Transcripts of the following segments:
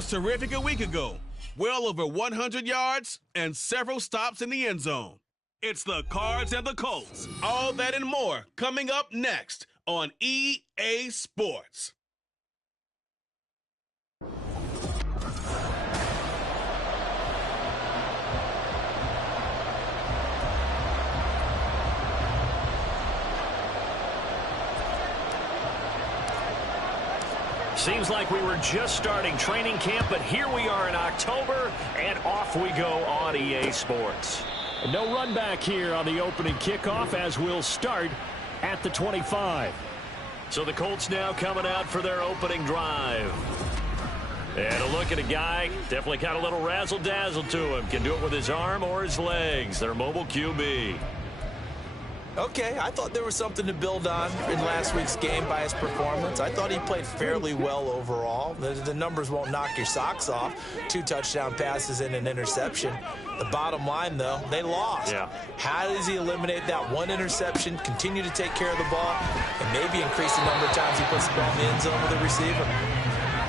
was terrific a week ago. Well over 100 yards and several stops in the end zone. It's the Cards and the Colts. All that and more coming up next on EA Sports. Seems like we were just starting training camp, but here we are in October, and off we go on EA Sports. No run back here on the opening kickoff as we'll start at the 25. So the Colts now coming out for their opening drive. And a look at a guy, definitely got a little razzle-dazzle to him. Can do it with his arm or his legs. Their mobile QB. Okay, I thought there was something to build on in last week's game by his performance. I thought he played fairly well overall. The numbers won't knock your socks off. 2 touchdown passes and an interception. The bottom line, though, they lost. Yeah. How does he eliminate that one interception, continue to take care of the ball, and maybe increase the number of times he puts the ball in the end zone with a receiver?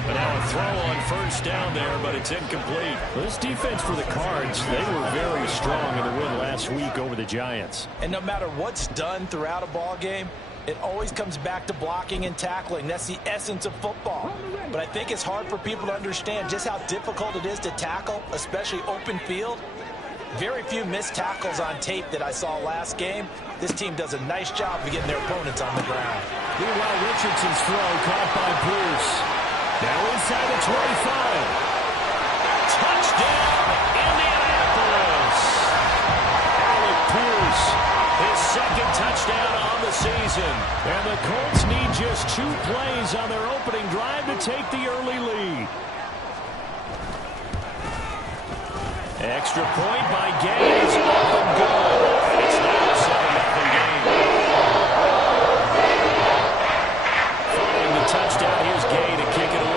But now a throw on first down there, but it's incomplete. Well, this defense for the Cards, they were very strong in the win last week over the Giants. And no matter what's done throughout a ball game, it always comes back to blocking and tackling. That's the essence of football. But I think it's hard for people to understand just how difficult it is to tackle, especially open field. Very few missed tackles on tape that I saw last game. This team does a nice job of getting their opponents on the ground. Meanwhile, Richardson's throw caught by Bruce. Now inside the 25. Touchdown, Indianapolis. Alec Pierce. His second touchdown on the season. And the Colts need just 2 plays on their opening drive to take the early lead. Extra point by Gaines. Up and good. It's now a 7-0 game. Following the touchdown, here's Gay to kick it away.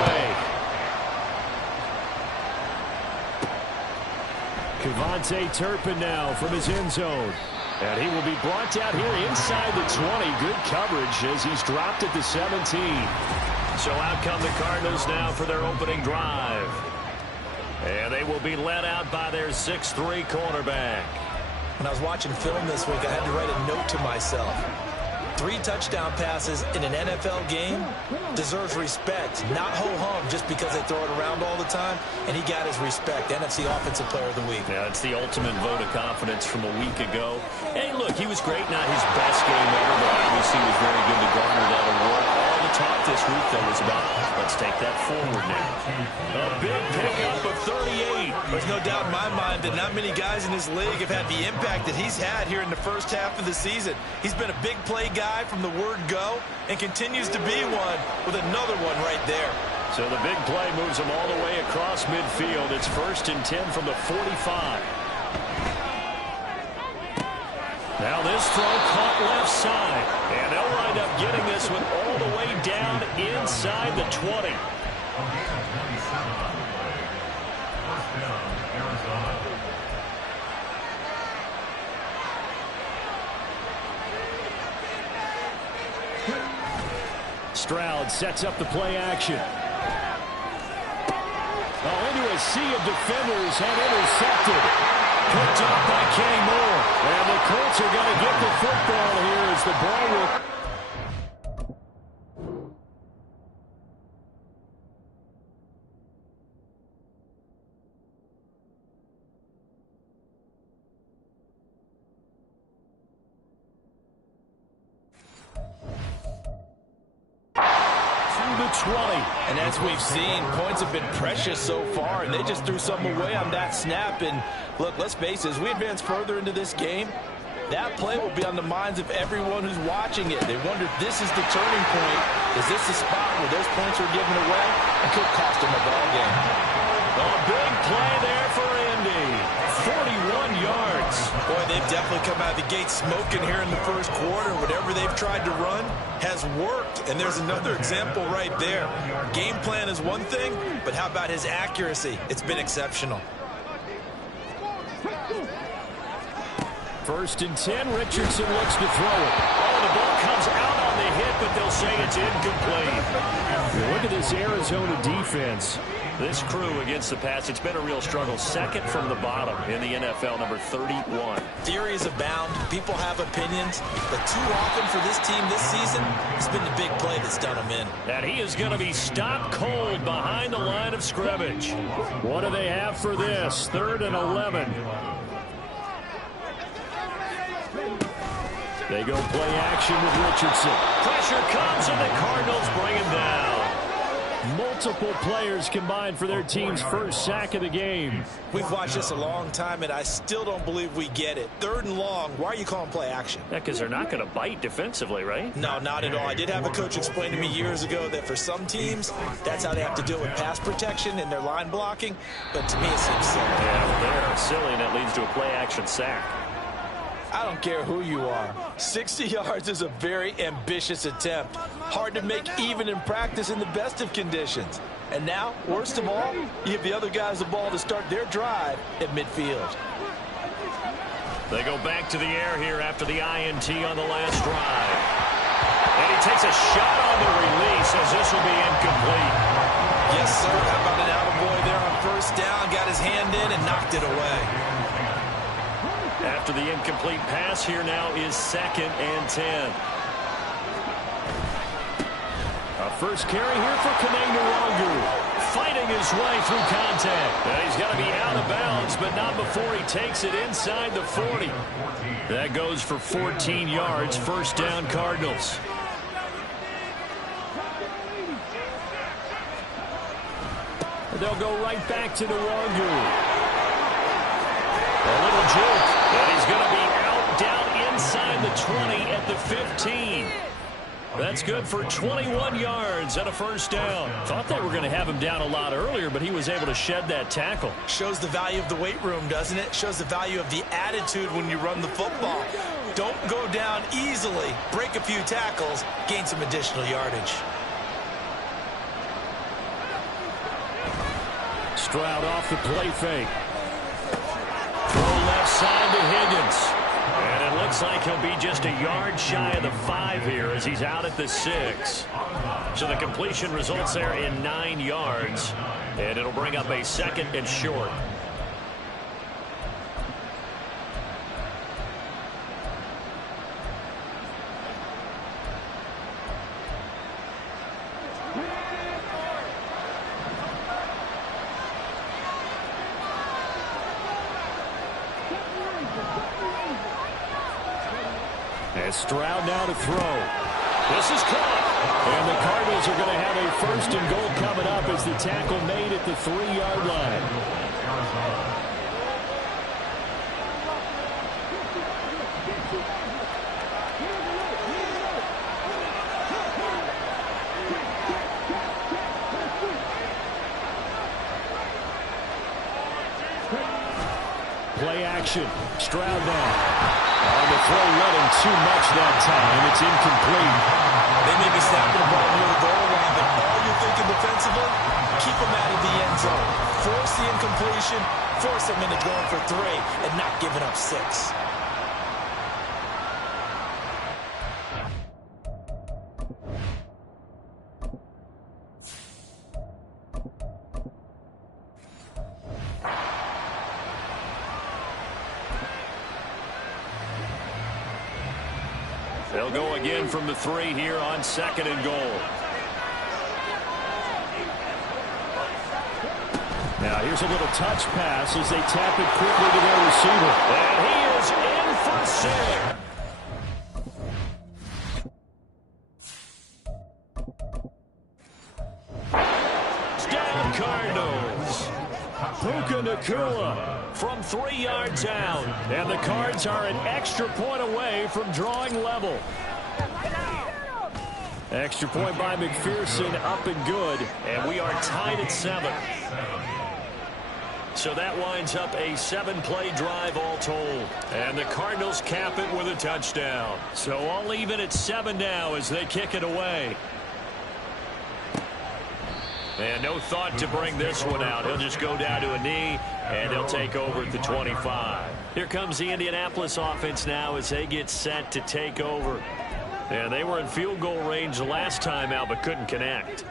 Kevontae Turpin now from his end zone. And he will be brought down here inside the 20. Good coverage as he's dropped at the 17. So out come the Cardinals now for their opening drive. And they will be led out by their 6'3" cornerback. When I was watching film this week, I had to write a note to myself. 3 touchdown passes in an NFL game deserves respect, not ho-hum just because they throw it around all the time. And he got his respect. NFC Offensive Player of the Week. Yeah, it's the ultimate vote of confidence from a week ago. Hey, look, he was great. Not his best game ever, but obviously he was very good to garner that award. All the talk this week, though, was about, let's take that forward now. A big pickup of 38. There's no doubt in my mind that not many guys in this league have had the impact that he's had here in the first half of the season. He's been a big play guy from the word go and continues to be one with another one right there. So the big play moves him all the way across midfield. It's 1st and 10 from the 45. Now this throw caught left side. And they'll wind up getting this one all the way down inside the 20. Stroud sets up the play action. Into a sea of defenders and intercepted. Picked up by Kenny Moore. And the Colts are going to get the football here as the ball will... The 20. And as we've seen, points have been precious so far, and they just threw something away on that snap. And look, let's face it, as we advance further into this game, that play will be on the minds of everyone who's watching it. They wonder if this is the turning point. Is this the spot where those points are given away and could cost them a ball game? A big play there for Indy. 41 yards. Boy, they've definitely come out of the gate smoking here in the first quarter. Whatever they've tried to run has worked, and there's another example right there. Game plan is one thing, but how about his accuracy? It's been exceptional. 1st and 10, Richardson looks to throw it. Oh, the ball comes out on the hit, but they'll say it's incomplete. Look at this Arizona defense. This crew against the pass, it's been a real struggle. Second from the bottom in the NFL, number 31. Theories abound. People have opinions. But too often for this team this season, it's been the big play that's done them in. And he is going to be stopped cold behind the line of scrimmage. What do they have for this? 3rd and 11. They go play action with Richardson. Pressure comes, and the Cardinals bring him down. Multiple players combined for their team's first sack of the game. We've watched this a long time, and I still don't believe we get it. 3rd and long. Why are you calling play action? Yeah, because they're not going to bite defensively, right? No, not at all. I did have a coach explain to me years ago that for some teams, that's how they have to deal with pass protection and their line blocking. But to me, it seems silly. Yeah, well, they're silly, and that leads to a play action sack. I don't care who you are. 60 yards is a very ambitious attempt. Hard to make even in practice in the best of conditions. And now, worst of all, you give the other guys the ball to start their drive at midfield. They go back to the air here after the INT on the last drive. And he takes a shot on the release as this will be incomplete. Yes, sir. How about an attaboy there on 1st down? Got his hand in and knocked it away. After the incomplete pass, here now is 2nd and 10. A first carry here for Kanay fighting his way through contact. And he's got to be out of bounds, but not before he takes it inside the 40. That goes for 14 yards. 1st down, Cardinals. They'll go right back to Nwangu. A little juke, and he's going to be out down inside the 20 at the 15. That's good for 21 yards and a 1st down. Thought they were going to have him down a lot earlier, but he was able to shed that tackle. Shows the value of the weight room, doesn't it? Shows the value of the attitude when you run the football. Don't go down easily. Break a few tackles. Gain some additional yardage. Stroud off the play fake. Throw left side to Higgins. And it looks like he'll be just a yard shy of the 5 here as he's out at the 6. So the completion results there in 9 yards. And it'll bring up a 2nd and short. As Stroud now to throw. This is caught. And the Cardinals are going to have a 1st and goal coming up as the tackle made at the 3-yard line. Play action. Stroud now. On the throw, running too much that time. It's incomplete. They may be snapping the ball near the goal line, but all you're thinking defensively, keep them out of the end zone. Force the incompletion, force them into going for 3, and not giving up 6. They'll go again from the 3 here on 2nd and goal. Now here's a little touch pass as they tap it quickly to their receiver. And he is in for 6. Down Cardinals. Puka Nacua from 3 yards out. And the Cards are an extra point away from drawing level. Extra point by McPherson, up and good. And we are tied at 7. So that winds up a 7-play drive all told. And the Cardinals cap it with a touchdown. So all even at 7 now as they kick it away. And no thought to bring this one out. He'll just go down to a knee, and he'll take over at the 25. Here comes the Indianapolis offense now as they get set to take over. Yeah, they were in field goal range last time out, but couldn't connect.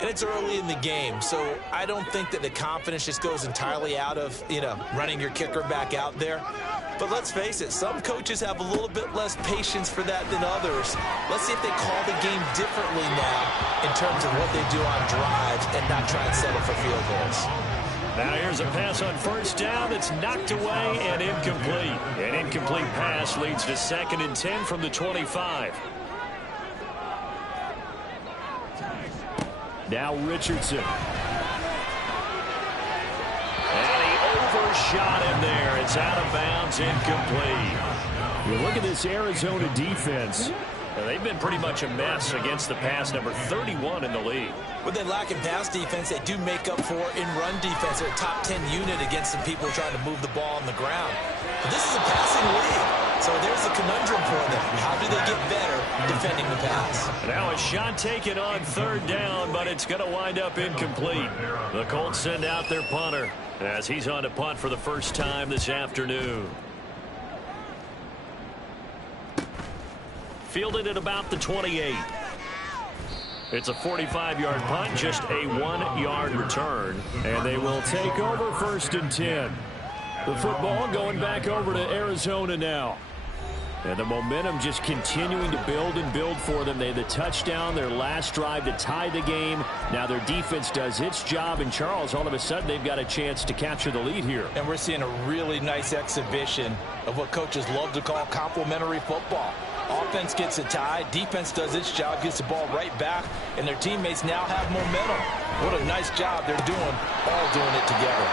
And it's early in the game, so I don't think that the confidence just goes entirely out of, running your kicker back out there. But let's face it, some coaches have a little bit less patience for that than others. Let's see if they call the game differently now in terms of what they do on drives and not try and settle for field goals. Now here's a pass on first down that's knocked away and incomplete. An incomplete pass leads to 2nd and 10 from the 25. Now Richardson. And he overshot him there. It's out of bounds, incomplete. You look at this Arizona defense. They've been pretty much a mess against the pass, number 31 in the league. When they lack in pass defense, they do make up for in run defense. They're a top 10 unit against some people trying to move the ball on the ground. But this is a passing league, so there's a conundrum for them. How do they get better defending the pass? Now a shot taken on 3rd down, but it's going to wind up incomplete. The Colts send out their punter as he's on to punt for the first time this afternoon. Fielded at about the 28. It's a 45-yard punt, just a 1-yard return. And they will take over 1st and 10. The football going back over to Arizona now. And the momentum just continuing to build and build for them. They had the touchdown, their last drive to tie the game. Now their defense does its job. And Charles, all of a sudden, they've got a chance to capture the lead here. And we're seeing a really nice exhibition of what coaches love to call complementary football. Offense gets a tie, defense does its job, gets the ball right back, and their teammates now have momentum. What a nice job they're doing, all doing it together.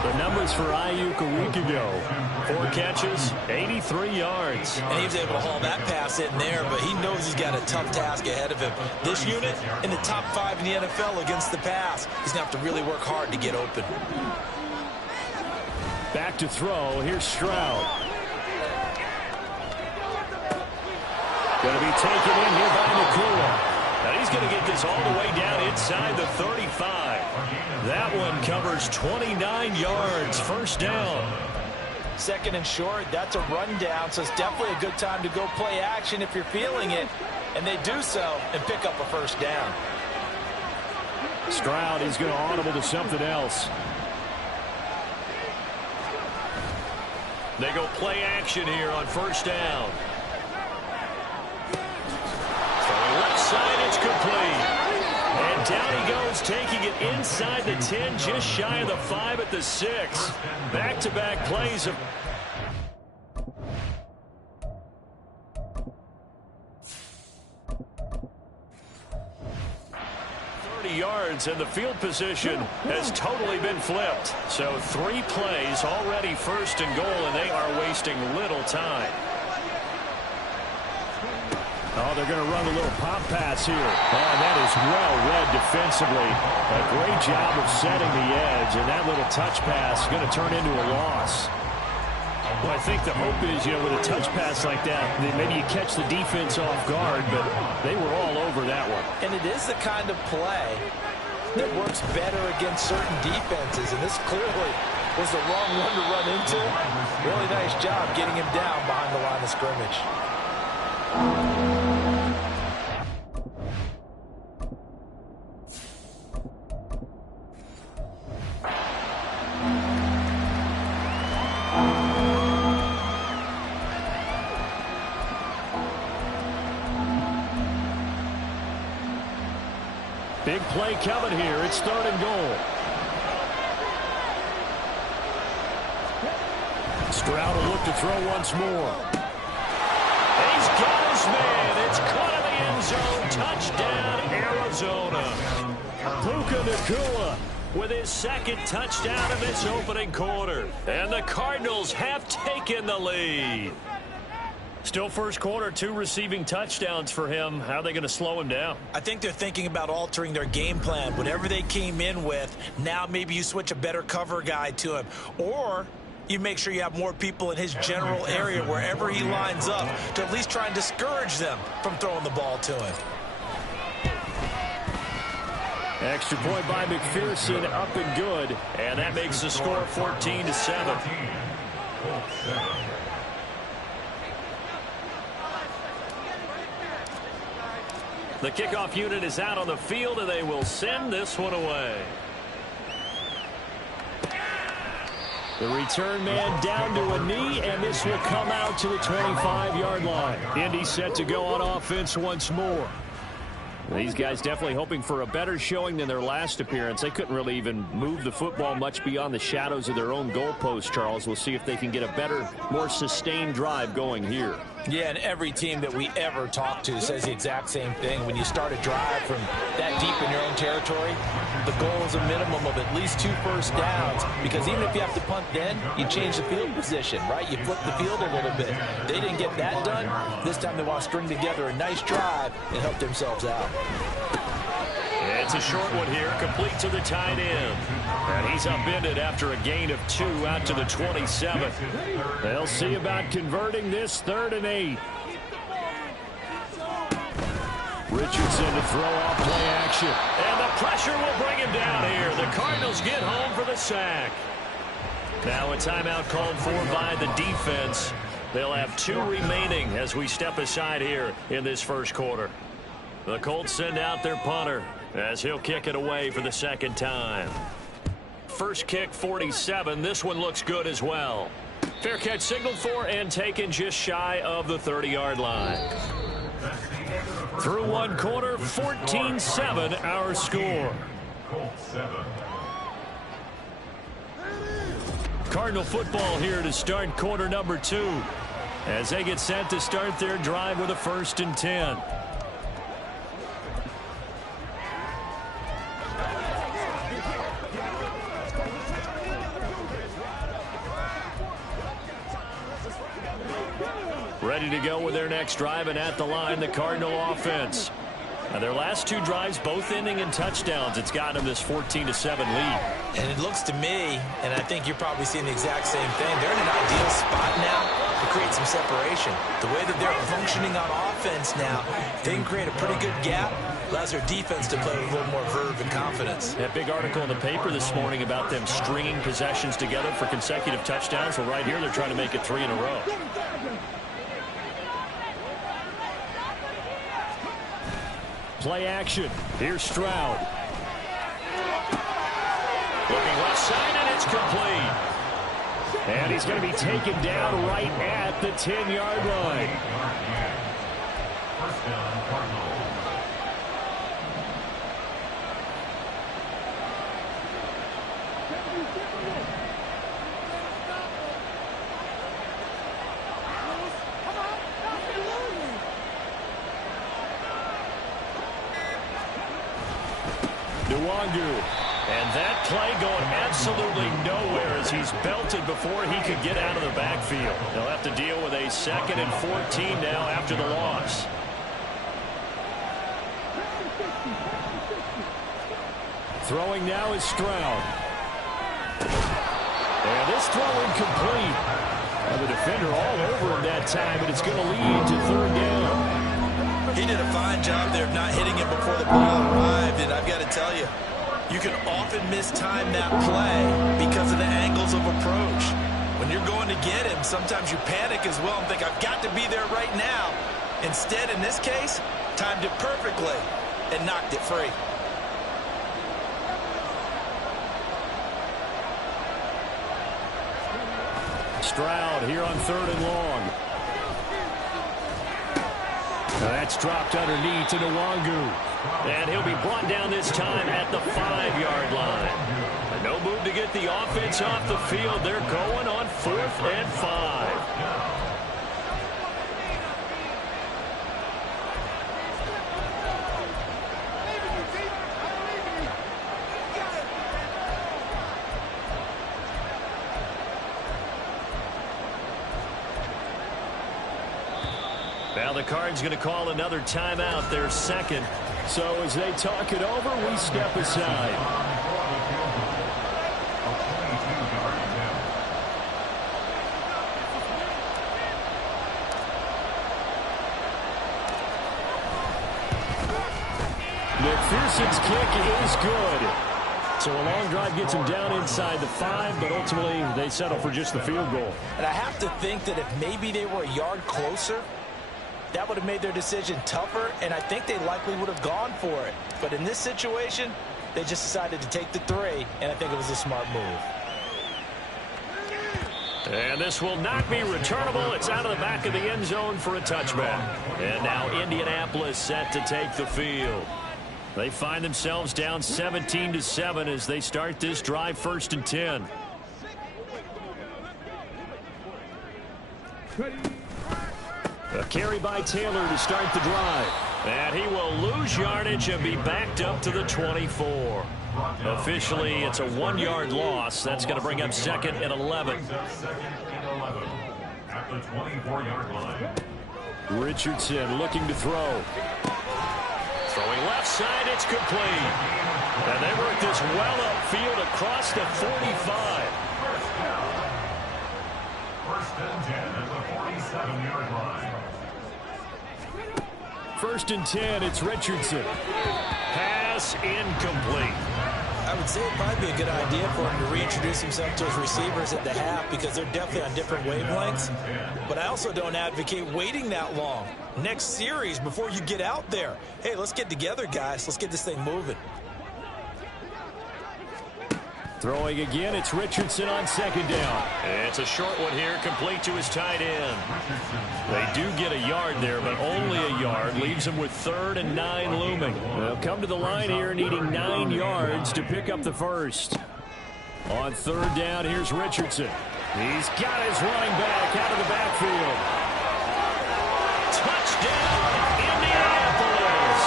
The numbers for Ayuk a week ago. 4 catches, 83 yards. And he was able to haul that pass in there, but he knows he's got a tough task ahead of him. This unit in the top 5 in the NFL against the pass. He's going to have to really work hard to get open. Back to throw. Here's Stroud. Going to be taken in here by Nakua. And he's going to get this all the way down inside the 35. That one covers 29 yards. 1st down. 2nd and short, that's a rundown, so it's definitely a good time to go play action if you're feeling it. And they do so and pick up a 1st down. Stroud, he's going to audible to something else. They go play action here on 1st down. Left side, it's complete. And down he goes, taking it inside the 10, just shy of the 5 at the 6. Back-to-back plays of... 30 yards, and the field position has totally been flipped. So 3 plays, already 1st and goal, and they are wasting little time. Oh, they're going to run a little pop pass here. Oh, that is well read defensively. A great job of setting the edge, and that little touch pass is going to turn into a loss. Well, I think the hope is, with a touch pass like that, maybe you catch the defense off guard, but they were all over that one. And it is the kind of play that works better against certain defenses, and this clearly was the wrong one to run into. Really nice job getting him down behind the line of scrimmage. Big play coming here. It's 3rd and goal. Stroud will look to throw once more. He's got his man. It's caught in the end zone. Touchdown, Arizona. Puka Nakua with his 2nd touchdown of this opening quarter. And the Cardinals have taken the lead. Still 1st quarter, 2 receiving touchdowns for him. How are they going to slow him down? I think they're thinking about altering their game plan. Whatever they came in with, now maybe you switch a better cover guy to him. Or you make sure you have more people in his general area wherever he lines up to at least try and discourage them from throwing the ball to him. Extra point by McPherson, up and good. And that makes the score 14-7. The kickoff unit is out on the field, and they will send this one away. The return man down to a knee, and this will come out to the 25-yard line. Indy set to go on offense once more. These guys definitely hoping for a better showing than their last appearance. They couldn't really even move the football much beyond the shadows of their own goalpost, Charles. We'll see if they can get a better, more sustained drive going here. Yeah, and every team that we ever talk to says the exact same thing. When you start a drive from that deep in your own territory, the goal is a minimum of at least 2 first downs, because even if you have to punt then, you change the field position, right? You flip the field a little bit. They didn't get that done. This time they want to string together a nice drive and help themselves out. It's a short one here, complete to the tight end. And he's upended after a gain of 2 out to the 27. They'll see about converting this 3rd and 8. Richardson to throw off play action. And the pressure will bring him down here. The Cardinals get home for the sack. Now a timeout called for by the defense. They'll have 2 remaining as we step aside here in this first quarter. The Colts send out their punter as he'll kick it away for the 2nd time. First kick, 47. This one looks good as well. Fair catch signaled for and taken just shy of the 30-yard line. Through 1 quarter, 14-7 our score. Cardinal football here to start quarter number 2 as they get set to start their drive with a 1st and 10. Ready to go with their next drive, and at the line, the Cardinal offense. Now their last 2 drives, both ending in touchdowns. It's gotten them this 14-7 lead. And it looks to me, and I think you're probably seeing the exact same thing, they're in an ideal spot now to create some separation. The way that they're functioning on offense now, they can create a pretty good gap. Allows their defense to play with a little more verve and confidence. That big article in the paper this morning about them stringing possessions together for consecutive touchdowns. Well, right here, they're trying to make it 3 in a row. Play action. Here's Stroud. Looking left side, and it's complete. And he's going to be taken down right at the 10-yard line. First down, Cardinals. And that play going absolutely nowhere as he's belted before he could get out of the backfield. They'll have to deal with a 2nd and 14 now after the loss. Throwing now is Stroud. And this throw incomplete. And the defender all over him that time, and it's going to lead to 3rd down. He did a fine job there of not hitting him before the ball arrived, and I've got to tell you, you can often mistime that play because of the angles of approach. When you're going to get him, sometimes you panic as well and think, I've got to be there right now. Instead, in this case, timed it perfectly and knocked it free. Stroud here on 3rd and long. That's dropped underneath to Nwangu. And he'll be brought down this time at the 5-yard line. No move to get the offense off the field. They're going on 4th and 5. Now the Cards going to call another timeout, their 2nd. So as they talk it over, we step aside. McPherson's kick is good. So a long drive gets him down inside the 5, but ultimately they settle for just the field goal. And I have to think that if maybe they were a yard closer, that would have made their decision tougher, and I think they likely would have gone for it. But in this situation, they just decided to take the 3, and I think it was a smart move. And this will not be returnable. It's out of the back of the end zone for a touchback. And now Indianapolis set to take the field. They find themselves down 17-7 as they start this drive, 1st and 10. A carry by Taylor to start the drive. And he will lose yardage and be backed up to the 24. Officially, it's a 1-yard loss. That's going to bring up 2nd and 11. At the 24-yard line. Richardson looking to throw. Throwing left side, it's complete. And they work this well upfield across the 45. First and 10 at the 47-yard line. 1st and 10, it's Richardson. Pass incomplete. I would say it'd probably be a good idea for him to reintroduce himself to his receivers at the half because they're definitely on different wavelengths. But I also don't advocate waiting that long. Next series before you get out there. Hey, let's get together, guys. Let's get this thing moving. Throwing again, it's Richardson on 2nd down. It's a short one here, complete to his tight end. They do get a yard there, but only a yard. Leaves them with 3rd and 9 looming. They'll come to the line here needing 9 yards to pick up the first. On 3rd down, here's Richardson. He's got his running back out of the backfield. Touchdown, Indianapolis!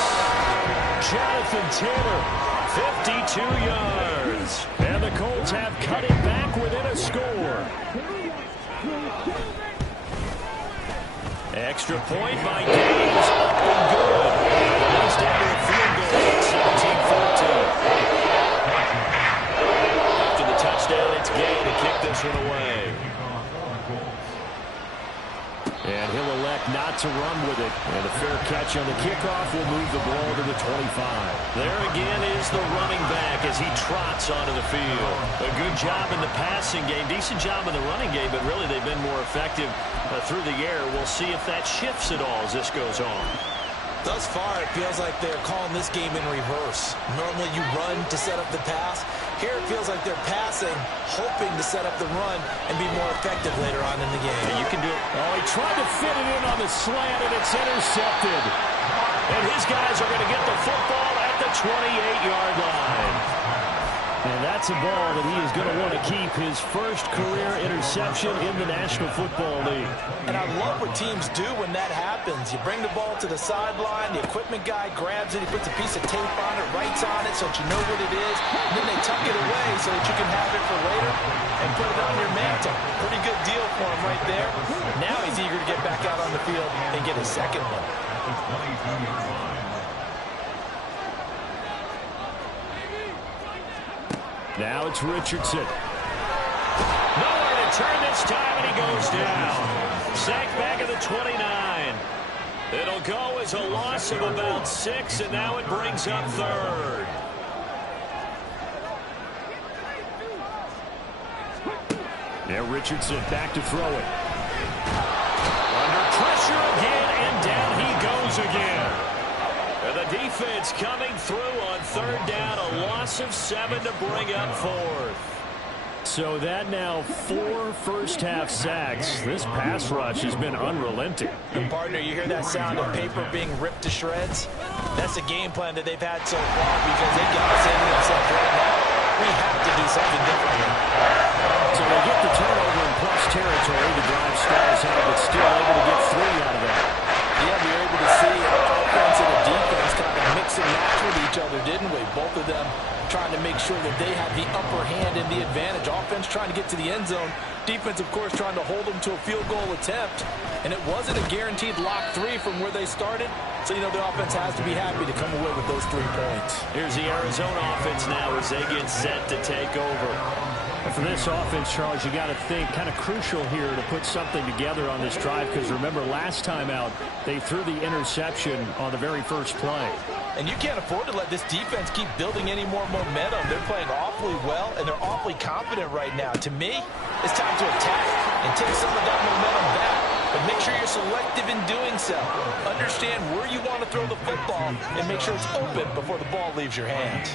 Jonathan Taylor, 52 yards. And the Colts have cut it back within a score. Extra point by Gaines, up and good. He's down to a field goal, 17-14. After the touchdown, it's Gay to kick this one away. And he'll elect not to run with it. And a fair catch on the kickoff will move the ball to the 25. There again is the running back as he trots onto the field. A good job in the passing game. Decent job in the running game, but really they've been more effective through the air. We'll see if that shifts at all as this goes on. Thus far, it feels like they're calling this game in reverse. Normally you run to set up the pass. Here it feels like they're passing, hoping to set up the run and be more effective later on in the game. Yeah, you can do it. Oh, he tried to fit it in on the slant, and it's intercepted. And his guys are going to get the football at the 28-yard line. And that's a ball that he is going to want to keep, his first career interception in the National Football League. And I love what teams do when that happens. You bring the ball to the sideline, the equipment guy grabs it, he puts a piece of tape on it, writes on it so that you know what it is, and then they tuck it away so that you can have it for later and put it on your mantle. Pretty good deal for him right there. Now he's eager to get back out on the field and get his second one. The 22-yard line. Now it's Richardson. Nowhere to turn this time, and he goes down. Sacked back at the 29. It'll go as a loss of about 6, and now it brings up 3rd. Now Richardson back to throw it. Under pressure again, and down he goes again. And the defense coming through on 3rd down, a loss of 7 to bring up 4th. So that now 4 first-half sacks. This pass rush has been unrelenting. And partner, you hear that sound of paper being ripped to shreds? That's a game plan that they've had so far because they got to say to themselves right now, we have to do something differently. So they get the turnover in plus territory. The drive stalls out, but still able to get 3 out of that. Yeah, we were able to see offense and the defense kind of mix and match with each other, didn't we? Both of them trying to make sure that they have the upper hand and the advantage. Offense trying to get to the end zone. Defense, of course, trying to hold them to a field goal attempt. And it wasn't a guaranteed lock 3 from where they started. So, you know, the offense has to be happy to come away with those 3 points. Here's the Arizona offense now as they get set to take over. For this offense, Charles, you got to think kind of crucial here to put something together on this drive because remember last time out they threw the interception on the very first play. And you can't afford to let this defense keep building any more momentum. They're playing awfully well, and they're awfully confident right now. To me, it's time to attack and take some of that momentum back. But make sure you're selective in doing so. Understand where you want to throw the football and make sure it's open before the ball leaves your hands.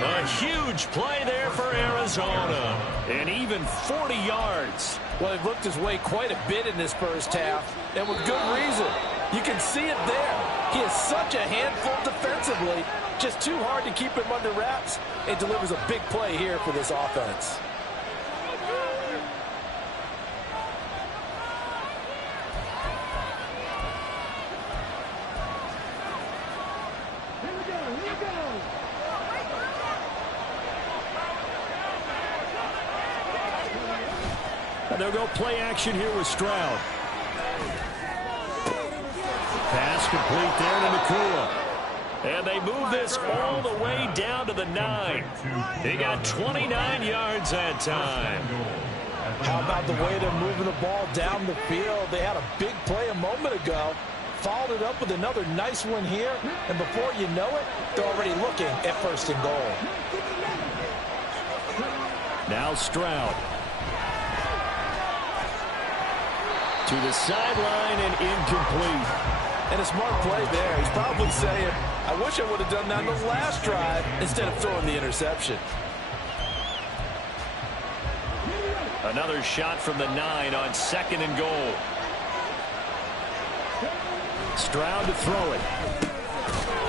A huge play there for Arizona. And even 40 yards. Well, they've looked his way quite a bit in this first half, and with good reason. You can see it there. He is such a handful defensively. Just too hard to keep him under wraps, and delivers a big play here for this offense. And they'll go play action here with Stroud. Pass complete there to Nakua. And they move this all the way down to the 9. They got 29 yards that time. How about the way they're moving the ball down the field? They had a big play a moment ago. Followed it up with another nice one here. And before you know it, they're already looking at first and goal. Now Stroud. To the sideline and incomplete. And a smart play there. He's probably saying, I wish I would have done that on the last drive instead of throwing the interception. Another shot from the 9 on 2nd and goal. Stroud to throw it.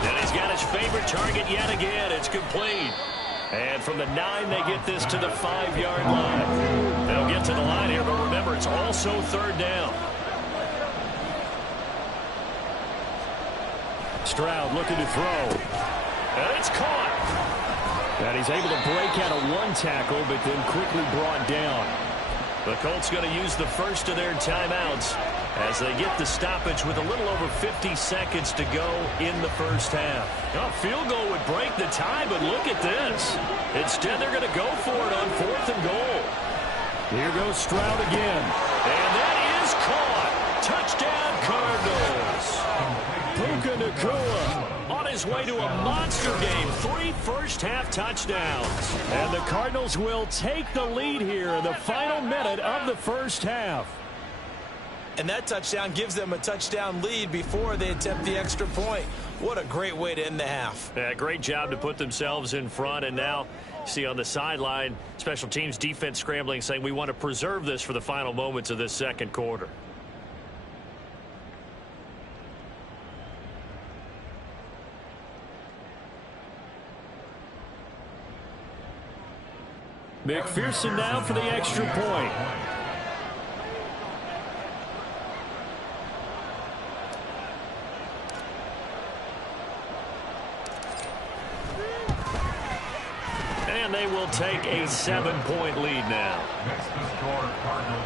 And he's got his favorite target yet again. It's complete. And from the 9, they get this to the 5-yard line. They'll get to the line here, but remember, it's also 3rd down. Stroud looking to throw. And it's caught. And he's able to break out of one tackle, but then quickly brought down. The Colts going to use the first of their timeouts as they get the stoppage with a little over 50 seconds to go in the first half. A field goal would break the tie, but look at this. Instead, they're going to go for it on 4th and goal. Here goes Stroud again. And that is caught. Touchdown, Cardinals. Puka Nakua on his way to a monster game. 3 first-half touchdowns. And the Cardinals will take the lead here in the final minute of the first half. And that touchdown gives them a touchdown lead before they attempt the extra point. What a great way to end the half. Yeah, great job to put themselves in front. And now, see on the sideline, special teams defense scrambling, saying we want to preserve this for the final moments of this second quarter. McPherson now for the extra point. And they will take a 7-point lead now.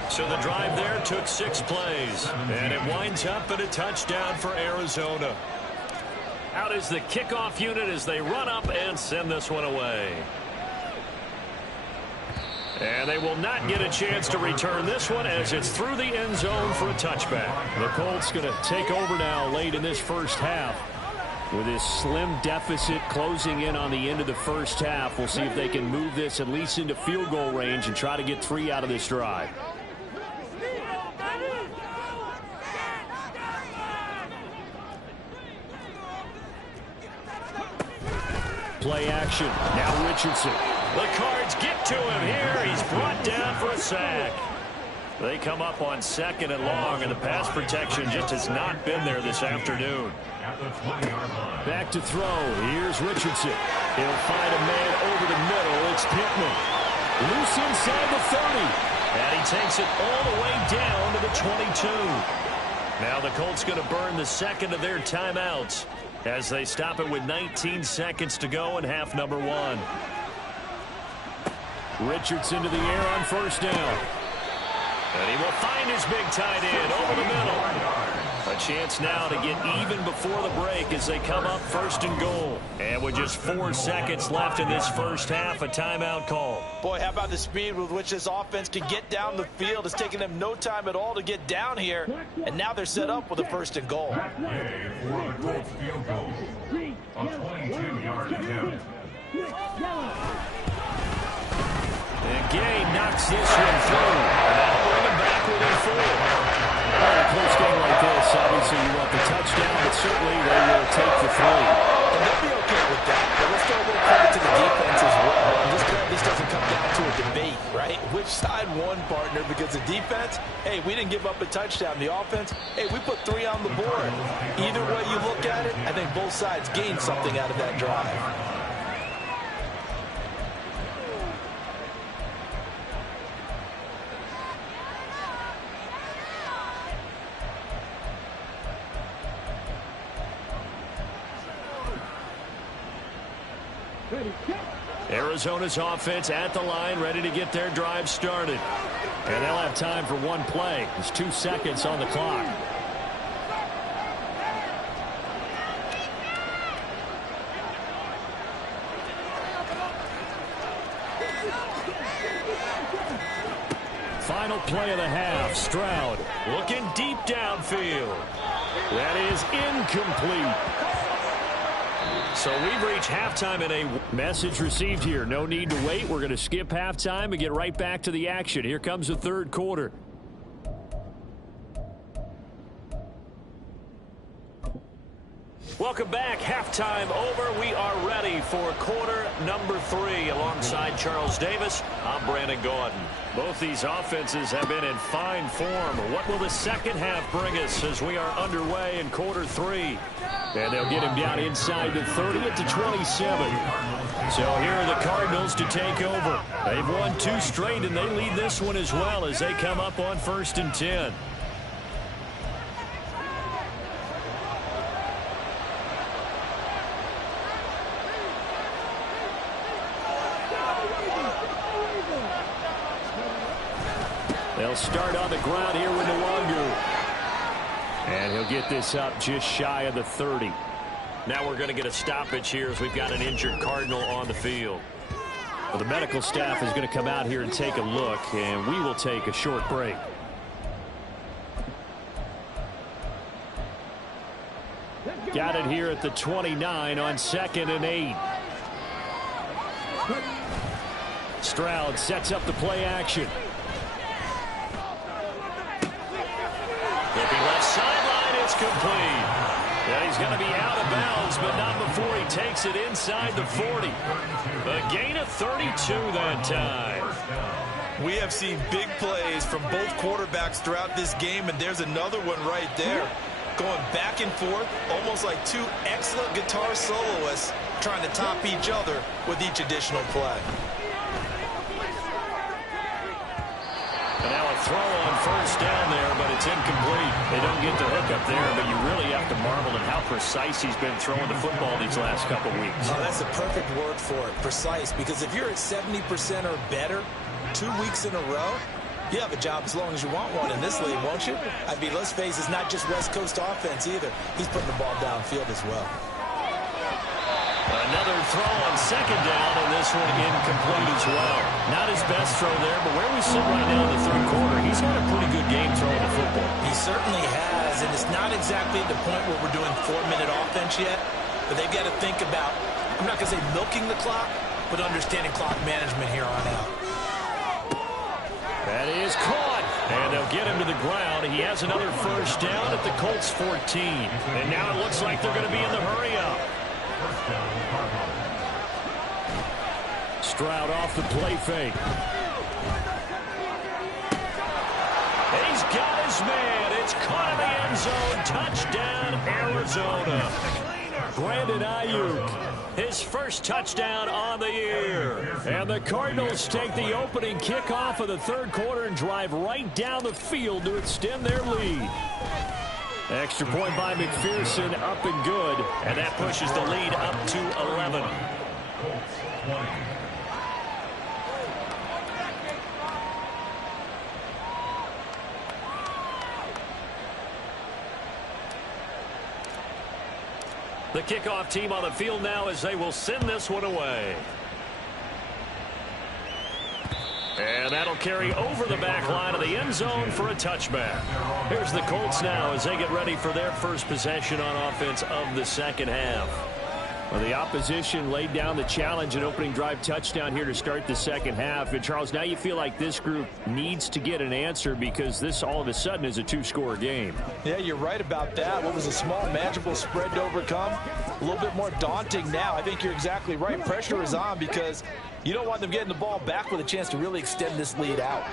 So the drive there took 6 plays. And it winds up at a touchdown for Arizona. Out is the kickoff unit as they run up and send this one away. And they will not get a chance to return this one as it's through the end zone for a touchback. The Colts going to take over now late in this first half. With this slim deficit closing in on the end of the first half, we'll see if they can move this at least into field goal range and try to get 3 out of this drive. Play action. Now Richardson. The Cards get to him here. He's brought down for a sack. They come up on 2nd and long, and the pass protection just has not been there this afternoon. Back to throw. Here's Richardson. He'll find a man over the middle. It's Pittman. Loose inside the 30. And he takes it all the way down to the 22. Now the Colts going to burn the second of their timeouts as they stop it with 19 seconds to go in half number 1. Richardson to the air on first down. And he will find his big tight end over the middle. A chance now to get even before the break as they come up 1st and goal. And with just 4 seconds left in this first half, a timeout call. Boy, how about the speed with which this offense can get down the field? It's taken them no time at all to get down here. And now they're set up with a 1st and goal. Field goal. A 22-yard attempt. And Gay knocks this one through. And that'll bring him back within 4. The Obviously, you want the touchdown, but certainly they will take the 3. And they'll be okay with that. But let's throw a little credit to the defense as well. I'm just glad this doesn't come down to a debate, right? Which side won, partner? Because the defense, hey, we didn't give up a touchdown. The offense, hey, we put 3 on the board. Either way you look at it, I think both sides gained something out of that drive. Arizona's offense at the line, ready to get their drive started. And they'll have time for one play. There's 2 seconds on the clock. Final play of the half. Stroud looking deep downfield. That is incomplete. So we've reached halftime in a message received here. No need to wait. We're going to skip halftime and get right back to the action. Here comes the third quarter. Welcome back. Halftime over. We are ready for quarter number 3. Alongside Charles Davis, I'm Brandon Gordon. Both these offenses have been in fine form. What will the second half bring us as we are underway in quarter 3? And they'll get him down inside the 30 at the 27. So here are the Cardinals to take over. They've won 2 straight, and they lead this one as well as they come up on 1st and 10. They'll start on the ground here with Nwangu. And he'll get this up just shy of the 30. Now we're going to get a stoppage here as we've got an injured Cardinal on the field. Well, the medical staff is going to come out here and take a look, and we will take a short break. Got it here at the 29 on 2nd and 8. Stroud sets up the play action. Looking left sideline, it's complete. And he's going to be out of bounds, but not before he takes it inside the 40. A gain of 32 that time. We have seen big plays from both quarterbacks throughout this game, and there's another one right there. Going back and forth, almost like 2 excellent guitar soloists trying to top each other with each additional play. And now a throw on 1st down there, but it's incomplete. They don't get the hook up there, but you really have to marvel at how precise he's been throwing the football these last couple weeks. Oh, that's a perfect word for it, precise, because if you're at 70% or better 2 weeks in a row, you have a job as long as you want one in this league, won't you? I mean, let's face it, it's not just West Coast offense either. He's putting the ball downfield as well. Another throw on 2nd down, and this one incomplete as well. Not his best throw there, but where we sit right now in the 3rd quarter, he's had a pretty good game throwing the football. He certainly has, and it's not exactly at the point where we're doing 4-minute offense yet, but they've got to think about, I'm not going to say milking the clock, but understanding clock management here on out. That is caught, and they'll get him to the ground. He has another 1st down at the Colts 14, and now it looks like they're going to be in the hurry-up. Stroud off the play fake. He's got his man. It's caught in the end zone. Touchdown, Arizona. Brandon Ayuk, his first touchdown on the year. And the Cardinals take the opening kickoff of the 3rd quarter and drive right down the field to extend their lead. Extra point by McPherson, up and good. And that pushes the lead up to 11. The kickoff team on the field now as they will send this one away. And that'll carry over the back line of the end zone for a touchback. Here's the Colts now as they get ready for their first possession on offense of the 2nd half. Well, the opposition laid down the challenge and opening drive touchdown here to start the second half. And, Charles, now you feel like this group needs to get an answer because this all of a sudden is a two-score game. Yeah, you're right about that. What was a small, manageable spread to overcome? A little bit more daunting now. I think you're exactly right. Pressure is on because you don't want them getting the ball back with a chance to really extend this lead out.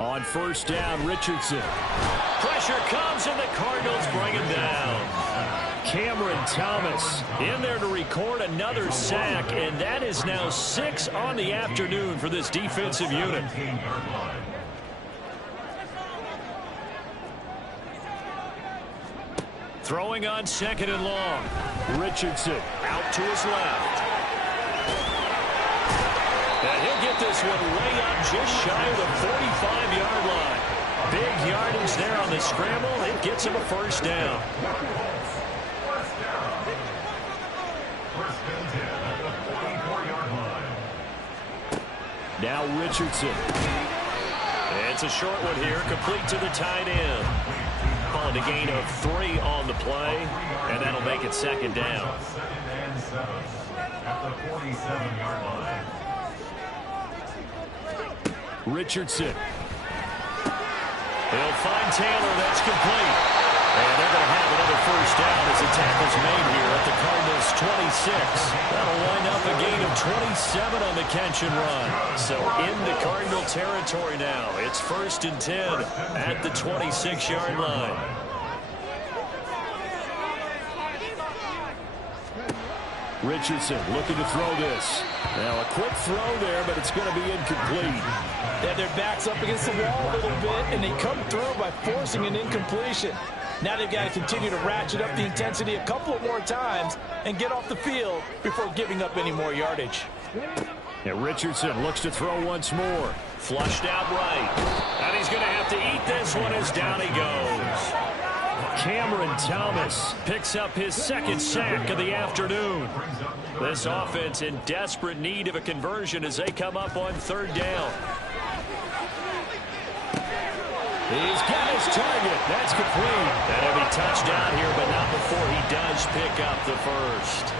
On first down, Richardson. Pressure comes, and the Cardinals bring him down. Cameron Thomas in there to record another sack, and that is now 6 on the afternoon for this defensive unit. Throwing on second and long. Richardson out to his left. And he'll get this one way up just shy of the 45-yard line. Big yardage there on the scramble. It gets him a first down. Now Richardson. It's a short one here, complete to the tight end. On a gain of 3 on the play, and that'll make it second down. At the 47-yard line. Richardson. He'll find Taylor. That's complete. And they're going to have another first down as the tackle's made here at the Cardinals' 26. That'll wind up a gain of 27 on the catch and run. So into Cardinal territory now. It's 1st and 10 at the 26-yard line. Richardson looking to throw this. Now a quick throw there, but it's going to be incomplete. Yeah, their back's up against the wall a little bit, and they come through by forcing an incompletion. Now they've got to continue to ratchet up the intensity a couple of more times and get off the field before giving up any more yardage. And Richardson looks to throw once more. Flushed out right. And he's going to have to eat this one as down he goes. Cameron Thomas picks up his 2nd sack of the afternoon. This offense in desperate need of a conversion as they come up on 3rd down. He's got his target. That's complete. That'll be touchdown here, but not before he does pick up the first.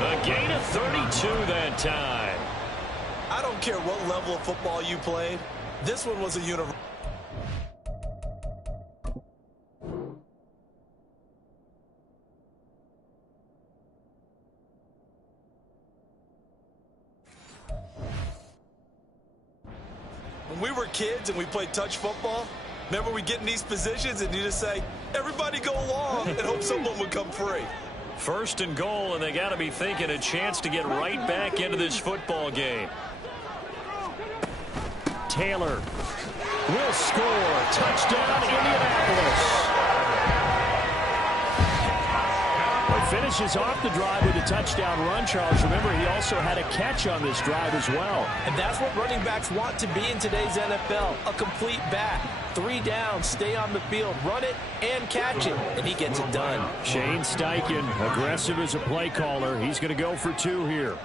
A gain of 32 that time. I don't care what level of football you played. This one was a universal. When we were kids and we played touch football, remember we get in these positions and you just say, everybody go along and hope someone would come free. 1st and goal, and they got to be thinking a chance to get right back into this football game. Taylor will score. Touchdown, Indianapolis. Finishes off the drive with a touchdown run, Charles. Remember, he also had a catch on this drive as well. And that's what running backs want to be in today's NFL, a complete back. 3 down, stay on the field, run it, and catch it, and he gets it done. Shane Steichen, aggressive as a play caller. He's going to go for 2 here.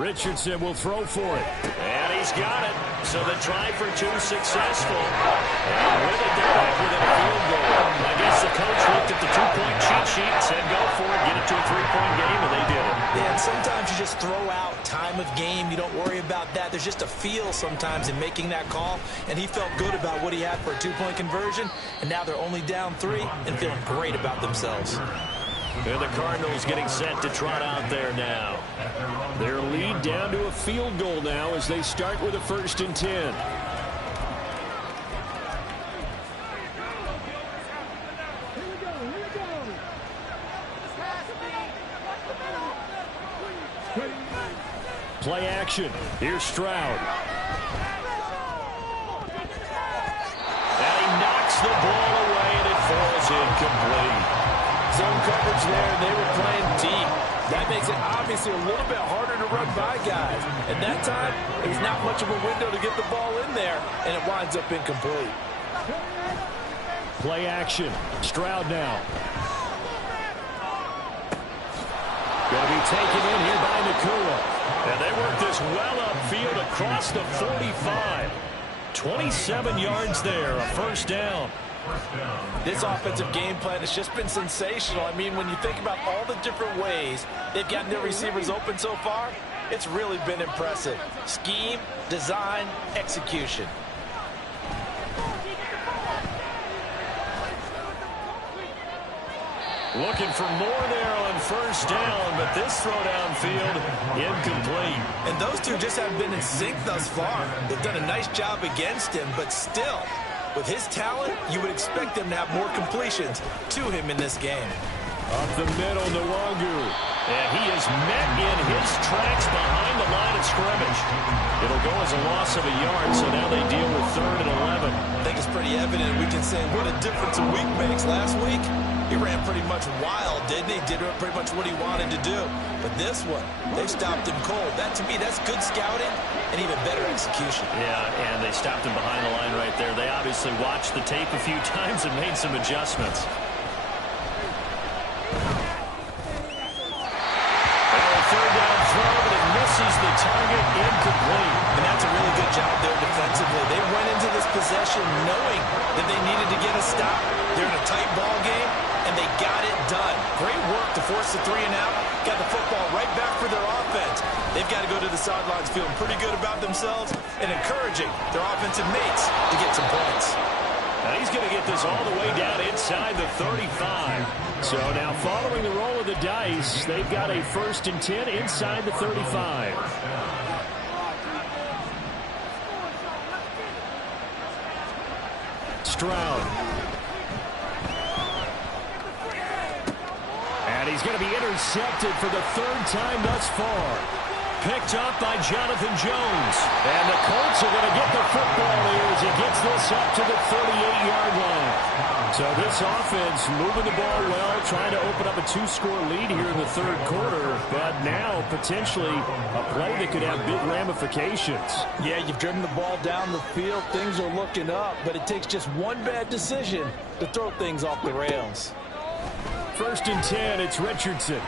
Richardson will throw for it. And he's got it. So the try for 2 successful. And with it, they're back with a field goal. I guess the coach looked at the 2-point cheat sheet and said, go for it, get it to a 3-point game, and they did it. Yeah, and sometimes you just throw out time of game. You don't worry about that. There's just a feel sometimes in making that call, and he felt good about what he had for a 2-point conversion, and now they're only down 3 and feeling great about themselves. And the Cardinals getting set to trot out there now. Their lead down to a field goal now as they start with a 1st and 10. Play action. Here's Stroud. And he knocks the ball away, and it falls incomplete. Zone coverage there, and they were playing deep. That makes it obviously a little bit harder to run by guys. At that time, there's not much of a window to get the ball in there, and it winds up incomplete. Play action. Stroud now. Going to be taken in here by Nakua. And they work this well upfield across the 45. 27 yards there, a first down. This offensive game plan has just been sensational. I mean, when you think about all the different ways they've gotten their receivers open so far, it's really been impressive. Scheme, design, execution. Looking for more there on first down, but this throw downfield incomplete. And those two just haven't been in sync thus far. They've done a nice job against him, but still, with his talent, you would expect them to have more completions to him in this game. Up the middle, Nwangu. And he is met in his tracks behind the line of scrimmage. It'll go as a loss of a yard, so now they deal with 3rd and 11. I think it's pretty evident. We can say what a difference a week makes. Last week, he ran pretty much wild, didn't he? Did pretty much what he wanted to do. But this one, they stopped him cold. That, to me, that's good scouting and even better execution. Yeah, and they stopped him behind the line right there. They obviously watched the tape a few times and made some adjustments. Misses the target, incomplete. And that's a really good job there defensively. They went into this possession knowing that they needed to get a stop. They're in a tight ball game, and they got it done. Great work to force the 3 and out. Got the football right back for their offense. They've got to go to the sidelines feeling pretty good about themselves and encouraging their offensive mates to get some points. Now he's going to get this all the way down inside the 35. So now following the roll of the dice, they've got a 1st and 10 inside the 35. Stroud. And he's going to be intercepted for the 3rd time thus far. Picked up by Jonathan Jones. And the Colts are going to get the football here as he gets this up to the 38-yard line. So this offense moving the ball well, trying to open up a 2-score lead here in the 3rd quarter. But now potentially a play that could have big ramifications. Yeah, you've driven the ball down the field. Things are looking up, but it takes just one bad decision to throw things off the rails. 1st and 10, it's Richardson.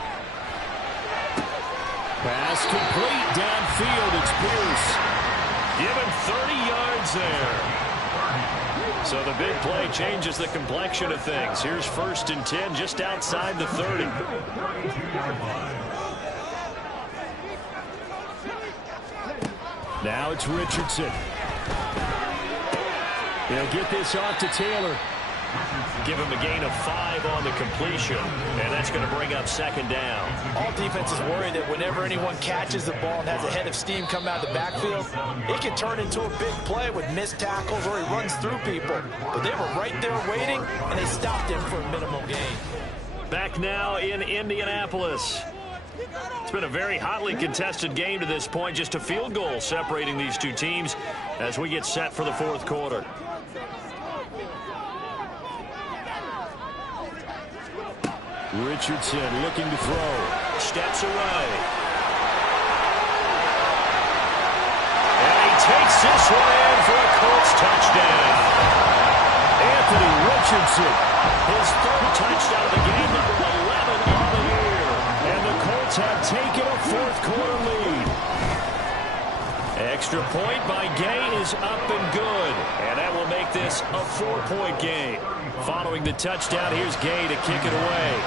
Pass complete downfield. It's Pierce. Given 30 yards there. So the big play changes the complexion of things. Here's 1st and 10 just outside the 30. Now it's Richardson. He'll get this off to Taylor. Give him a gain of 5 on the completion, and that's going to bring up 2nd down. All defenses worry that whenever anyone catches the ball and has a head of steam come out of the backfield, it can turn into a big play with missed tackles or he runs through people. But they were right there waiting, and they stopped him for a minimal gain. Back now in Indianapolis. It's been a very hotly contested game to this point. Just a field goal separating these two teams as we get set for the 4th quarter. Richardson looking to throw. Steps away. And he takes this one in for a Colts touchdown. Anthony Richardson. His 3rd touchdown of the game, number 11 on the year. And the Colts have taken a 4th quarter lead. Extra point by Gay is up and good. And that will make this a 4-point game. Following the touchdown, here's Gay to kick it away.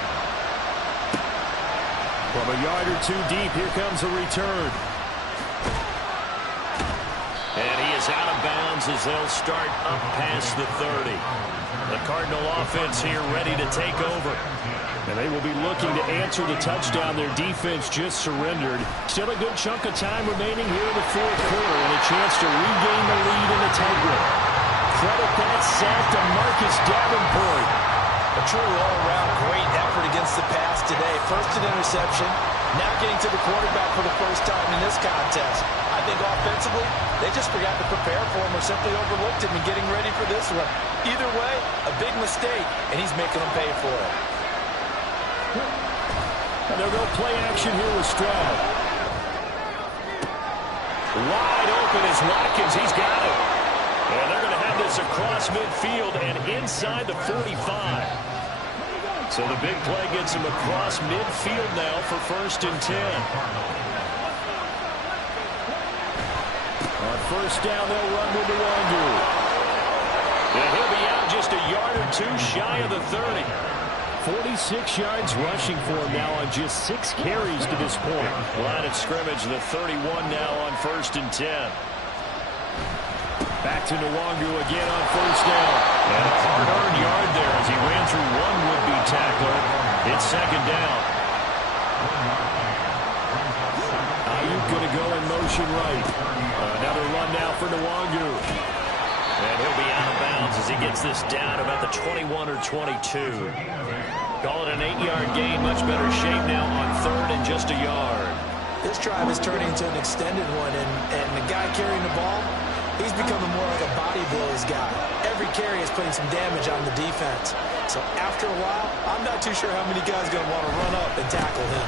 From a yard or 2 deep, here comes a return. And he is out of bounds as they'll start up past the 30. The Cardinal offense here ready to take over. And they will be looking to answer the touchdown their defense just surrendered. Still a good chunk of time remaining here in the 4th quarter and a chance to regain the lead in the tightrope. Credit that sack to Marcus Davenport. A true all-around great effort against the pass today. First an interception, now getting to the quarterback for the first time in this contest. I think offensively, they just forgot to prepare for him or simply overlooked him in getting ready for this one. Either way, a big mistake, and he's making them pay for it. And they'll go play action here with Stroud. Wide open is Watkins. He's got it. And they're going to have this across midfield and inside the 45. So the big play gets him across midfield now for 1st and 10. On 1st down, they'll run with Nwangu. And he'll be out just a yard or two shy of the 30. 46 yards rushing for him now on just 6 carries to this point. Line of scrimmage, the 31 now on 1st and 10. Back to Nwangu again on 1st down. And a hard-earned yard there as he ran through one would-be tackler. It's 2nd down. Ayuk going to go in motion right. Another run now for Nwangu. And he'll be out of bounds as he gets this down about the 21 or 22. Call it an 8-yard gain. Much better shape now on 3rd and just a yard. This drive is turning into an extended one, and the guy carrying the ball, he's becoming more like a body blows guy. Every carry is putting some damage on the defense. So after a while, I'm not too sure how many guys are going to want to run up and tackle him.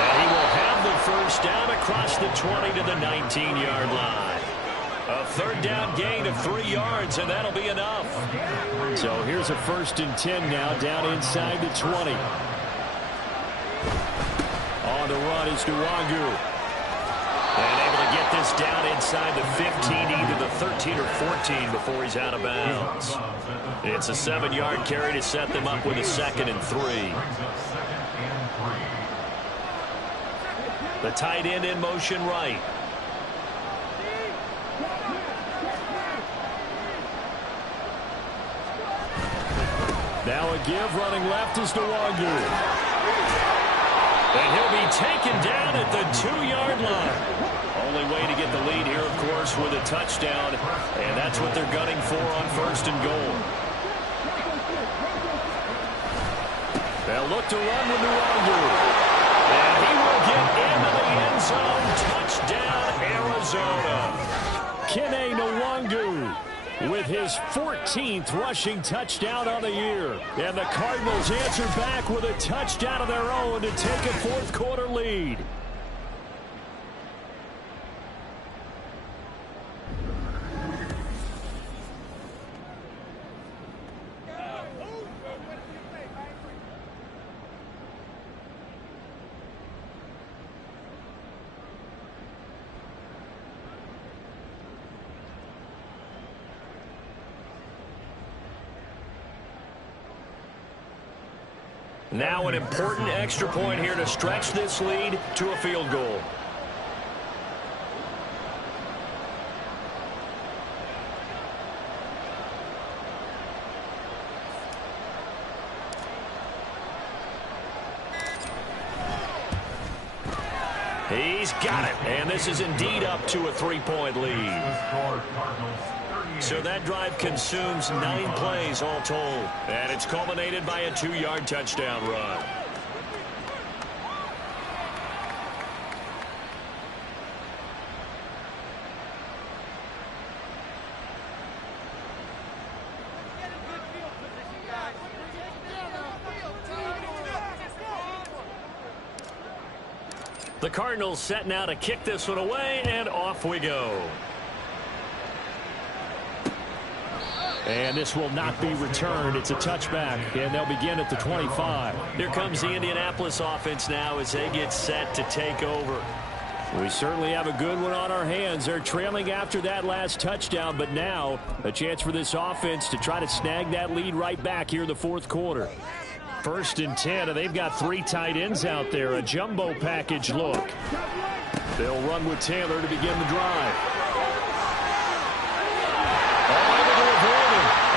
And he will have the 1st down across the 20 to the 19-yard line. A 3rd down gain of 3 yards, and that'll be enough. So here's a 1st and 10 now, down inside the 20. On the run is Nwangu. And able to get this down inside the 15, either the 13 or 14 before he's out of bounds. It's a 7-yard carry to set them up with a 2nd and 3. The tight end in motion right. Now a give, running left is Nwangu. And he'll be taken down at the 2-yard line. Only way to get the lead here, of course, with a touchdown. And that's what they're gunning for on 1st and goal. They'll look to run with Nwangu. And he will get into the end zone. Touchdown, Arizona. Kene Nwangu with his 14th rushing touchdown on the year. And the Cardinals answer back with a touchdown of their own to take a 4th quarter lead. Now an important extra point here to stretch this lead to a field goal. He's got it, and this is indeed up to a 3-point lead. So that drive consumes 9 plays all told. And it's culminated by a 2-yard touchdown run. The Cardinals set now to kick this one away, and off we go. And this will not be returned. It's a touchback, and they'll begin at the 25. Here comes the Indianapolis offense now as they get set to take over. We certainly have a good one on our hands. They're trailing after that last touchdown, but now a chance for this offense to try to snag that lead right back here in the 4th quarter. 1st and 10, and they've got 3 tight ends out there. A jumbo package look. They'll run with Taylor to begin the drive.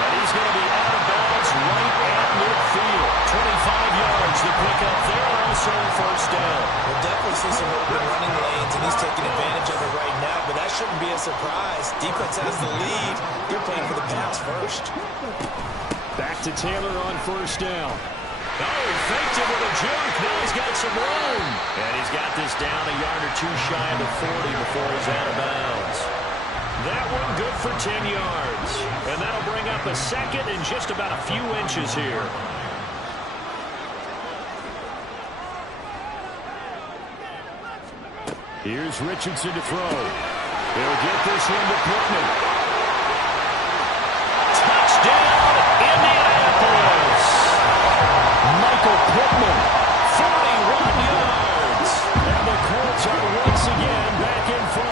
He's going to be out of bounds right at midfield. 25 yards to pick up there, also 1st down. We'll definitely see some open running lanes, and he's taking advantage of it right now, but that shouldn't be a surprise. Defense has the lead. They're playing for the pass first. Back to Taylor on 1st down. Oh, he faked it with a juke. Now he's got some room. And he's got this down a yard or 2 shy of the 40 before he's out of bounds. That one good for 10 yards. And that'll bring up a 2nd and just about a few inches here. Here's Richardson to throw. They'll get this one to Pittman. Touchdown, Indianapolis. Michael Pittman. 41 yards. And the Colts are once again back in front.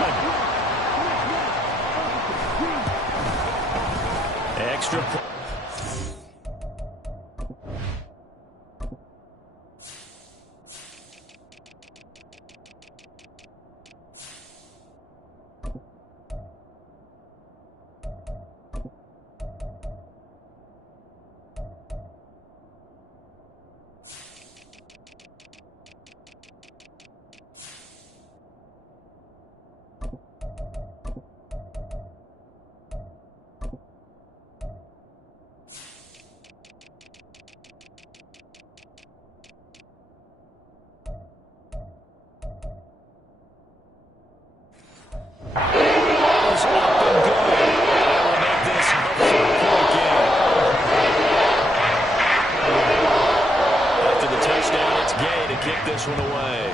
kick this one away.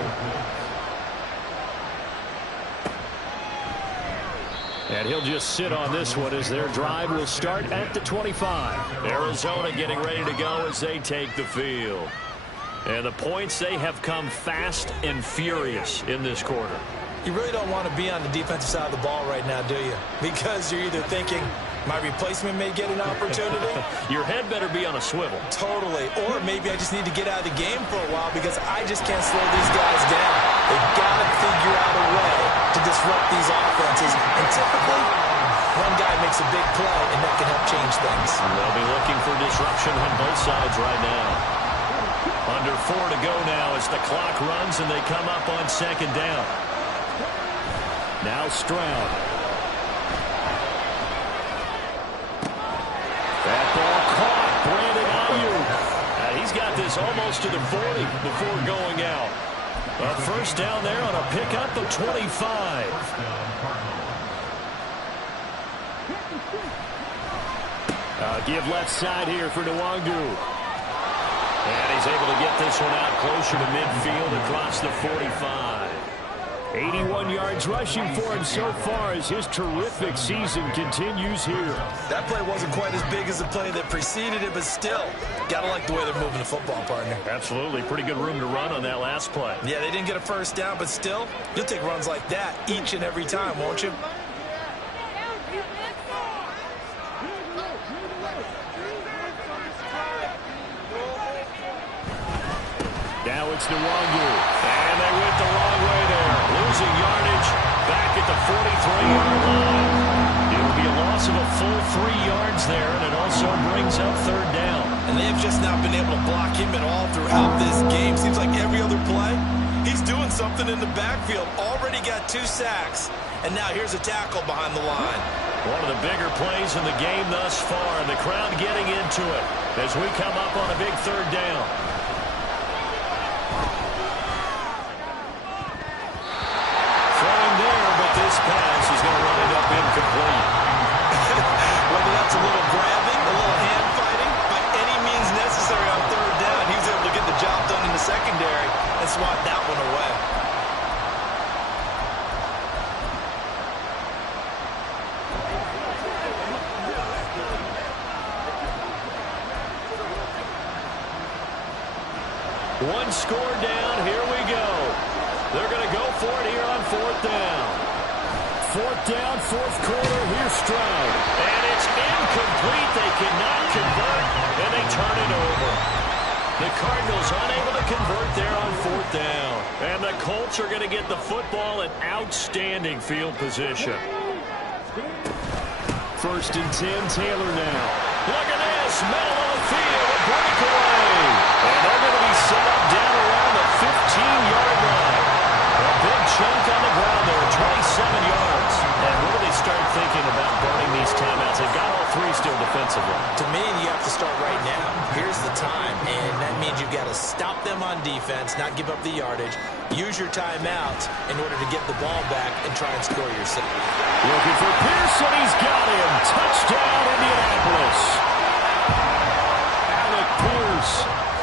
And he'll just sit on this one as their drive will start at the 25. Arizona getting ready to go as they take the field. And the points, they have come fast and furious in this quarter. You really don't want to be on the defensive side of the ball right now, do you? Because you're either thinking, my replacement may get an opportunity. Your head better be on a swivel. Totally. Or maybe I just need to get out of the game for a while because I just can't slow these guys down. They've got to figure out a way to disrupt these offenses. And typically, one guy makes a big play, and that can help change things. They'll be looking for disruption on both sides right now. Under 4 to go now as the clock runs and they come up on second down. Now Stroud. That ball caught. Brandon Ayuk. He's got this almost to the 40 before going out. A first down there on a pickup of 25. Give left side here for Nwangu. And he's able to get this one out closer to midfield across the 45. 81 yards rushing for him so far as his terrific season continues here. That play wasn't quite as big as the play that preceded it, but still, gotta like the way they're moving the football, partner. Absolutely. Pretty good room to run on that last play. Yeah, they didn't get a first down, but still, you'll take runs like that each and every time, won't you? Now it's Nwangu. And they went the wrong way there. Losing yardage back at the 43-yard line. It will be a loss of a full 3 yards there, and it also brings up third down. And they've just not been able to block him at all throughout this game. Seems like every other play, he's doing something in the backfield. Already got 2 sacks, and now here's a tackle behind the line. One of the bigger plays in the game thus far, and the crowd getting into it as we come up on a big third down. This pass is going to wind up incomplete. Whether that's a little grabbing, a little hand fighting, by any means necessary on third down, he was able to get the job done in the secondary and swat that one away. One score down, here we go. They're going to go for it here on fourth down. Fourth down, fourth quarter, here's Stroud. And it's incomplete. They cannot convert, and they turn it over. The Cardinals unable to convert there on fourth down. And the Colts are going to get the football in outstanding field position. First and 10, Taylor now. Look at this, middle of the field, a breakaway. And they're going to be set up down around the 15-yard line. A big chunk on the ground there, 27 yards. And what do they start thinking about burning these timeouts? They've got all 3 still defensively. To me, you have to start right now. Here's the time, and that means you've got to stop them on defense, not give up the yardage. Use your timeouts in order to get the ball back and try and score yourself. Looking for Pearson, he's got him. Touchdown, Indianapolis. Alec Pierce.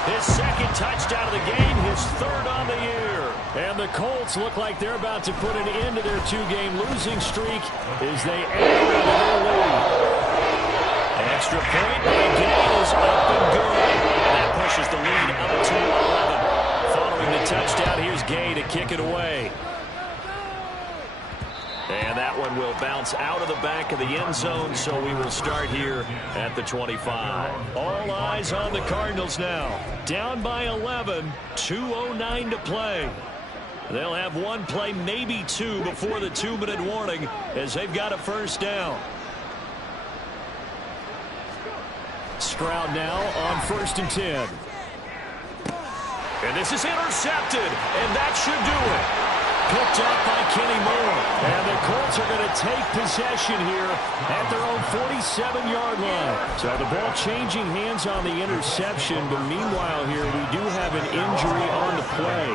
His second touchdown of the game, his third on the year. And the Colts look like they're about to put an end to their 2-game losing streak as they add to their lead. Extra point by Gay is up and good. And that pushes the lead up to 11. Following the touchdown, here's Gay to kick it away. And that one will bounce out of the back of the end zone, so we will start here at the 25. All eyes on the Cardinals now. Down by 11, 2:09 to play. They'll have one play, maybe 2, before the 2-minute warning as they've got a first down. Stroud now on first and 10. And this is intercepted, and that should do it. Picked up by Kenny Moore. And the Colts are going to take possession here at their own 47-yard line. So the ball changing hands on the interception, but meanwhile here we do have an injury on the play.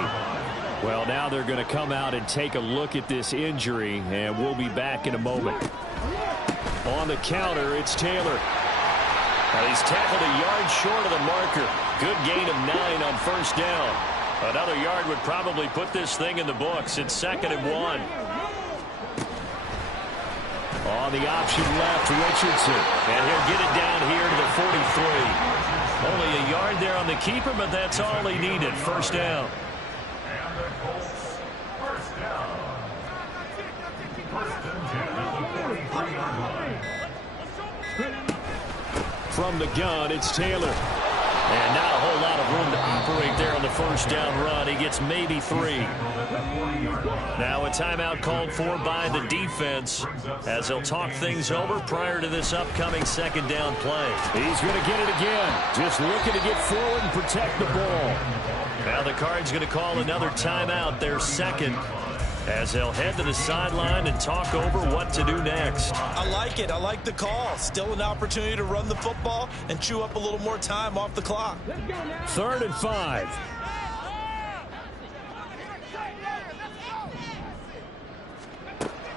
Well, now they're going to come out and take a look at this injury, and we'll be back in a moment. On the counter, it's Taylor. Well, he's tackled a yard short of the marker. Good gain of 9 on first down. Another yard would probably put this thing in the books. It's 2nd and 1. On the option left, Richardson. And he'll get it down here to the 43. Only a yard there on the keeper, but that's all he needed. First down. And the Colts, first down. First and 10 at the 43-yard line. From the gun, it's Taylor. And not a whole lot of room to operate there on the first down run. He gets maybe 3. Now a timeout called for by the defense as they'll talk things over prior to this upcoming 2nd down play. He's going to get it again. Just looking to get forward and protect the ball. Now the Cards going to call another timeout, their 2nd, as they'll head to the sideline and talk over what to do next. I like it. I like the call. Still an opportunity to run the football and chew up a little more time off the clock. 3rd and 5.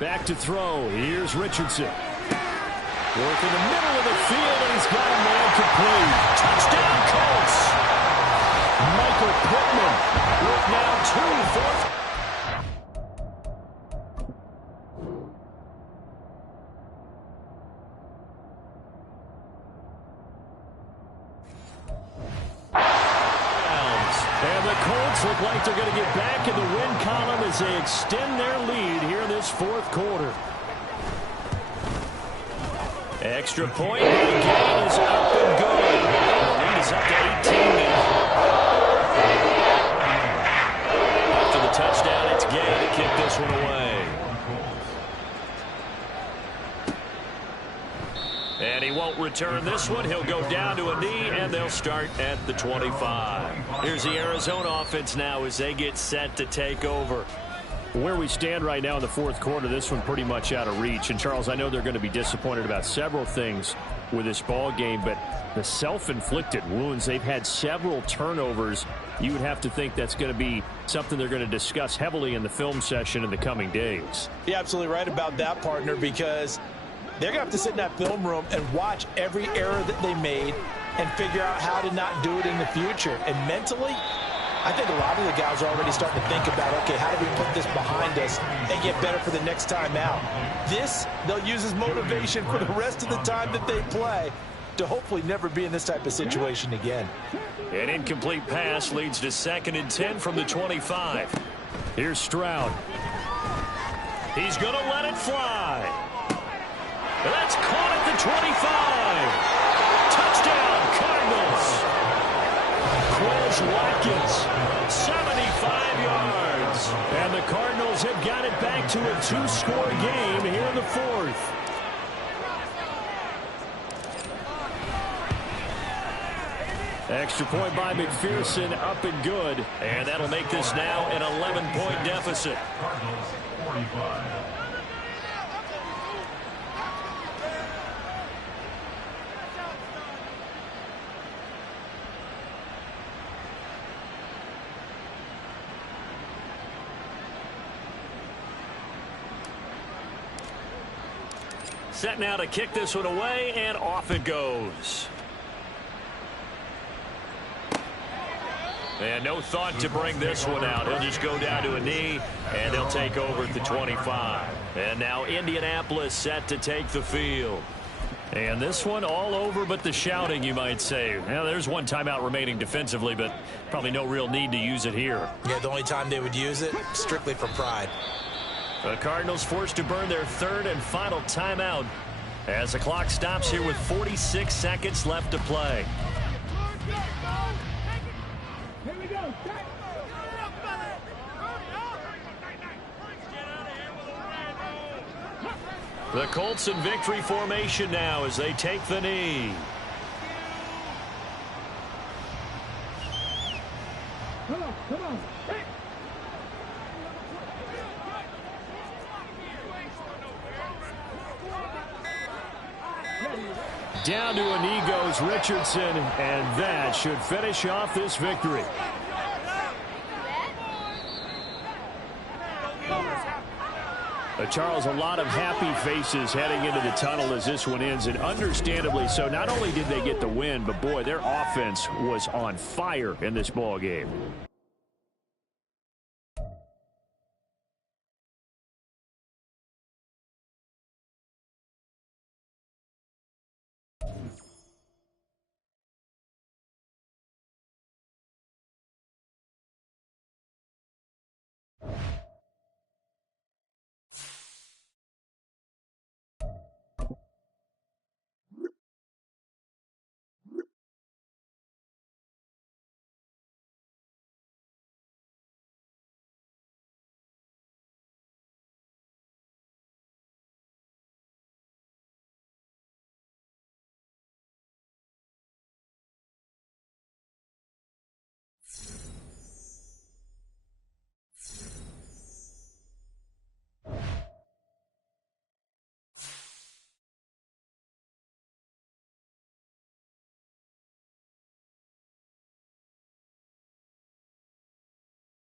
Back to throw. Here's Richardson. Work in the middle of the field, and he's got a man complete. Touchdown, Colts! Michael Pittman with now 2 fourth. And the Colts look like they're going to get back in the win column as they extend their lead here in this 4th quarter. Extra point. The game is up and good. The lead is up to 18 now. After the touchdown, it's Gay to kick this one away. And he won't return this one. He'll go down to a knee, and they'll start at the 25. Here's the Arizona offense now as they get set to take over. Where we stand right now in the 4th quarter, this one pretty much out of reach. And, Charles, I know they're going to be disappointed about several things with this ball game, but the self-inflicted wounds, they've had several turnovers. You would have to think that's going to be something they're going to discuss heavily in the film session in the coming days. You're absolutely right about that, partner, because they're going to have to sit in that film room and watch every error that they made and figure out how to not do it in the future. And mentally, I think a lot of the guys are already starting to think about, okay, how do we put this behind us and get better for the next time out? This, they'll use as motivation for the rest of the time that they play to hopefully never be in this type of situation again. An incomplete pass leads to 2nd and 10 from the 25. Here's Stroud. He's going to let it fly. That's caught at the 25. Touchdown, Cardinals. Quez Watkins, 75 yards. And the Cardinals have got it back to a 2-score game here in the 4th. Extra point by McPherson, up and good. And that'll make this now an 11-point deficit. Cardinals 45. Set now to kick this one away, and off it goes. And no thought to bring this one out. He'll just go down to a knee, and they'll take over at the 25. And now Indianapolis set to take the field. And this one all over but the shouting, you might say. Now, there's one timeout remaining defensively, but probably no real need to use it here. Yeah, the only time they would use it, strictly for pride. The Cardinals forced to burn their 3rd and final timeout as the clock stops here with 46 seconds left to play. The Colts in victory formation now as they take the knee. Come on. Down to a knee goes Richardson, and that should finish off this victory. Charles, a lot of happy faces heading into the tunnel as this one ends, and understandably so. Not only did they get the win, but boy, their offense was on fire in this ball game.